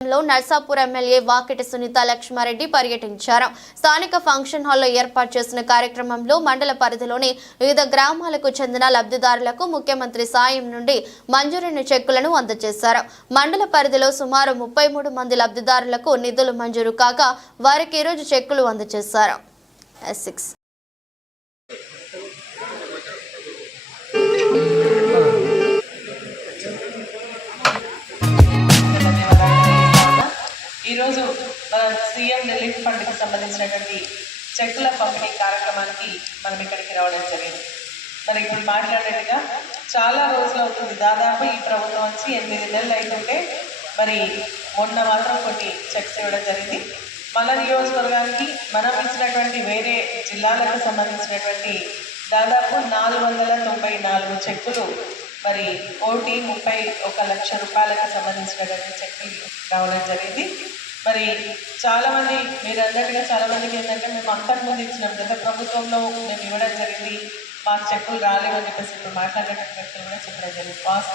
Narsapur MLA Vakiti Sunitha Lakshma Reddy పర్యటించారు. స్థానిక function హాల్లో ఏర్పాటు చేసిన కార్యక్రమంలో మండల పరిధిలోని వివిధ గ్రామాలకు చెందిన లబ్ధిదారులకు ముఖ్యమంత్రి సాయం నుండి మంజూరైన చెక్కులను అందజేశారు. మండల పరిధిలో సుమారు 33 మంది లబ్ధిదారులకు నిధులు మంజూరు కాగా వారికి ఈరోజు చెక్కులు అందజేశారు. ఈరోజు సీఎం రిలీఫ్ ఫండ్కి సంబంధించినటువంటి చెక్కుల పంపిణీ కార్యక్రమానికి మనం ఇక్కడికి రావడం జరిగింది. మరి ఇప్పుడు మాట్లాడినట్టుగా చాలా రోజులు అవుతుంది, దాదాపు ఈ ప్రభుత్వం వచ్చి 8 నెలలు అవుతుంటే మరి మొన్న మాత్రం కొన్ని చెక్స్ ఇవ్వడం జరిగింది. మన నియోజకవర్గానికి మనం ఇచ్చినటువంటి వేరే జిల్లాలకు సంబంధించినటువంటి దాదాపు 494 చెక్కులు మరి 1,31 లక్ష రూపాయలకు సంబంధించినటువంటి చెక్కులు రావడం జరిగింది. మరి చాలామంది మీరు అన్నట్టుగా చాలామందికి ఏంటంటే మేము అంతకుముందు ఇచ్చినాం, గత ప్రభుత్వంలో మేము ఇవ్వడం జరిగింది, మాకు చెక్కులు రాలేవని చెప్పేసి ఇప్పుడు మాట్లాడేటువంటి వ్యక్తులు కూడా చెప్పడం జరిగింది.